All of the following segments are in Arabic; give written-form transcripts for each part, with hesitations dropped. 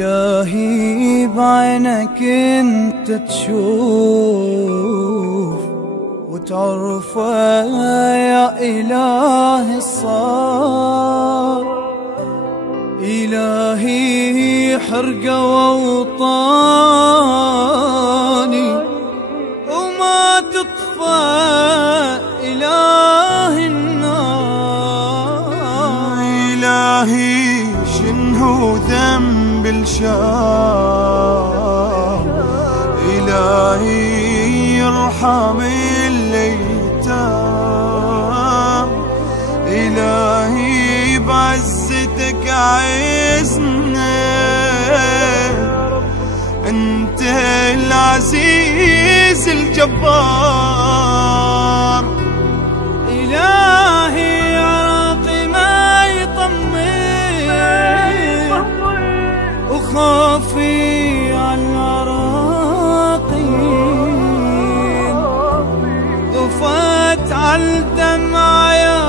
إلهي بعينك انت تشوف وتعرفه يا إله الصار. إلهي حرقة وأوطاني وما تطفى إله النار. إلهي شنو ذنب الشام، إلهي ارحم الأيتام. إلهي بعزتك عزنا، انت العزيز الجبار. إلهي عراقي ما يطمن وخافي على العراقيين، ضفت على الدمع يا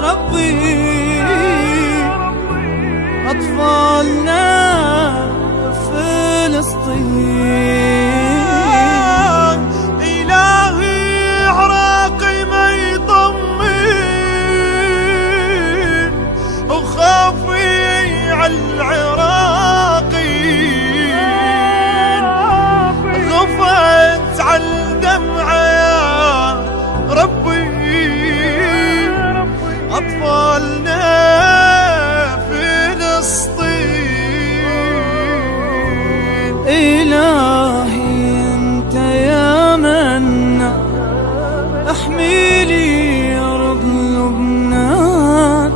ربي أطفالنا فلسطين. إلهي عراقي ما يطمن وخافي على العراقيين، غفت على الدمع يا ربي أطفالنا فلسطين. إلهي انت يا منا احمي لي أرض لبنان،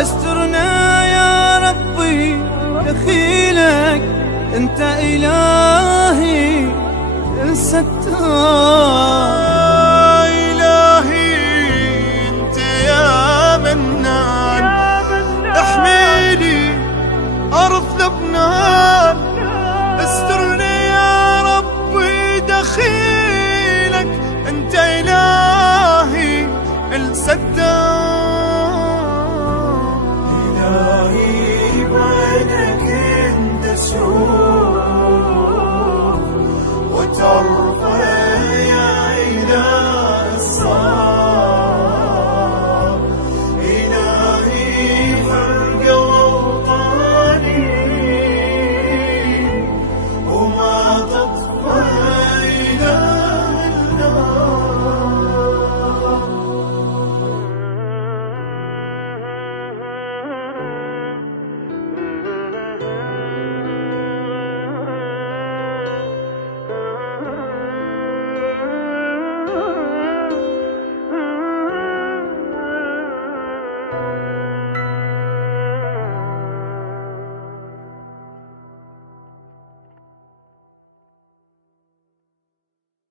استرنا يا ربي دخيلك انت إلهي الستار.